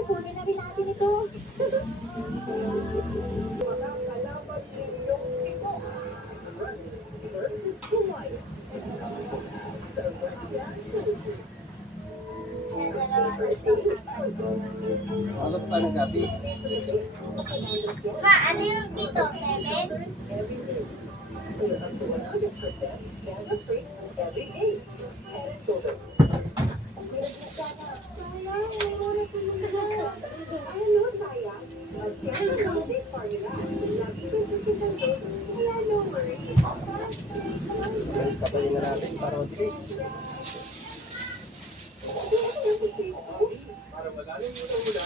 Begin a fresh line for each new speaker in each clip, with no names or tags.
ipunin na rin
natin ito. Walang kalaban ninyong
ito. Runners versus Kumaya. Saranya ano pa ng gabi? Ma, ano yung dito? Seven? So you're up to 100% dandruff-free every day.
Head and shoulder Sabay sabay na natin para mabilis.
Para magaling mo na mula,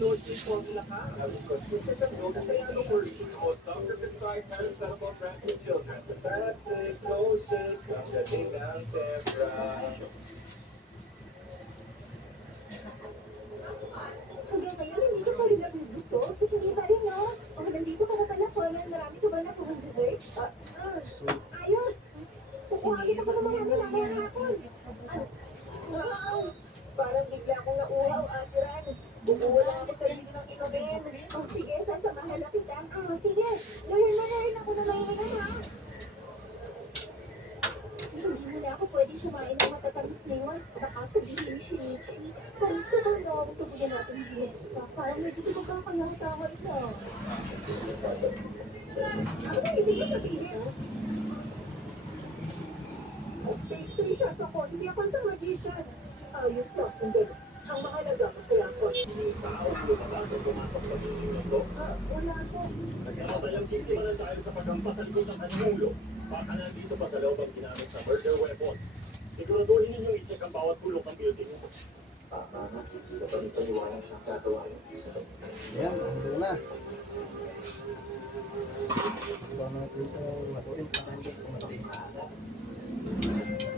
Dose Formula ka. Consistent ang dose, kaya no worries. Most doctor-prescribed paracetamol brand for children. Fantastic lotion, pagdating ang tempra.
Hanggang ngayon, hindi ka pa rin nabubusog. Hindi pa rin, no? O, nandito ka na pala, Conan. Marami ka ba na pong dessert? Ah, ah,
So,
ayos. Kukuha kita ko na marami mamaya hapon. Ah, parang bigla akong nauhaw, Ate Ran. Bumuwala ako sa inyo ng inumin. Oh, sige, sasamahan na kita. Ah, sige. Learn na learn ako na may ilan, ha? Hindi na ako pwedeng kumain ng matatamis ngayon. Baka sabihin ni Shinichi, kamusta ka na ako tuluyan natin ginagita? Parang medyo tumagkakayata ka ito. Ano ba ibig sabihin? Pastry chef ako, hindi ako isang magician. Ayos lang kung gano'n. Ang mahalaga, masaya ako.
Tao ang lumabas at pumasok sa na to.
Ah, wala ako.
Kaya simple pa lang dahil sa paghampas sa likod ng ulo. Baka nandito pa sa loob ang ginamit sa murder weapon. Siguraduhin ninyo i-check ang bawat sulok ng building.
Ayan, ano na. Ito na natin ito matuin para hindi kumating.
At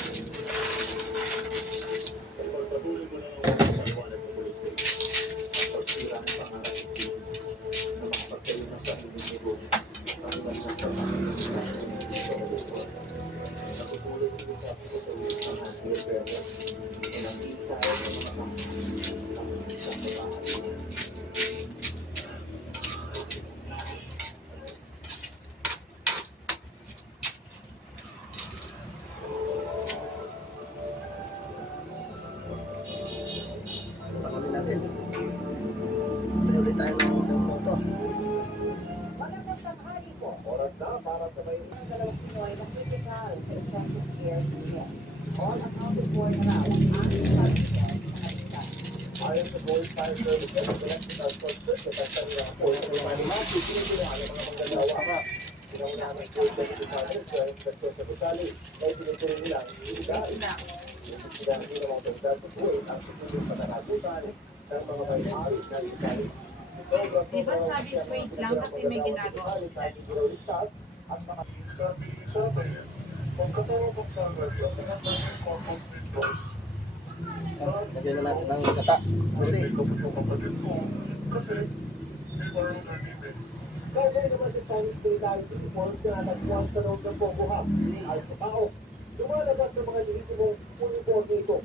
sa bayan.
Sa
Ang
dalawang Pinoy na critical sa intensive care unit. All accounted for na raw ang aming pag-care sa kanila.
Ayon sa Board Fire Services, Electric Transport sa Tasa nila ang Board of Manila, pinigil ang mga manggagawa. Sinauna ng Board of Manila sa inspeksyon sa Busali, ay tinutuloy nila ang iligal. Yung sila hindi ng mga tanda sa buhay ang susunod sa nakabutan ng mga may-ari na iligal.
Di ba sabi straight lang kasi may ginagawa sila?
At mga
ni Sabi, kung katawag sa ko ang boss.
Ayan, Lagyan na natin ng kata.
Sabi ko po kapatid ko, kasi di ba yung nagibig?
Kaugnay naman sa Chinese Militarity Reforms na natagpuan sa loob ng Pogo Hub. Ayon sa tao, lumalabas ng mga lehitimong uniforme ito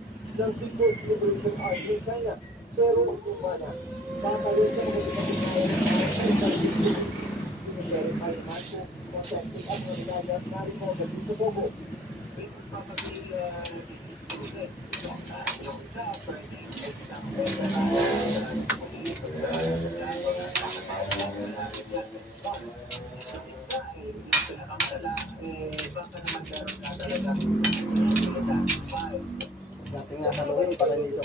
ng People's Liberation Army China. Pero umana, papalo sa mga ipagkakayan ng mga Verify man kung mo galing sa
nga haluin para hindi ito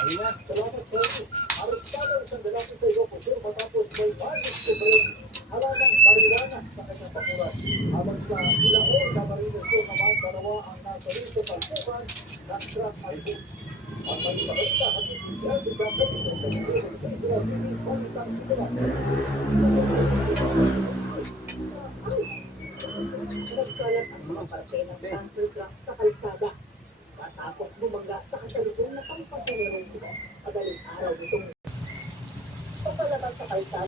Luzon, nakakita natin. Fred Sofia.
Yan, okay na.
Salamat, Tony. Arestado ang isang sa Ilocos matapos may virus to brain halamang marijuana sa kanyang bakuran. Habang sa Ilaon, Camarines Sur naman, dalawa ang nasa rin sa salpukan ng truck at bus. Ang Jessica Capito, Television, Television, TV, Pangitang Itulan.
Nagkalat ang mga parte ng tanker sa kalsada. Matapos bumangga sa kasalubong na pangpasaherong bus. Pagaling araw nitong Pagpalabas sa kalsada,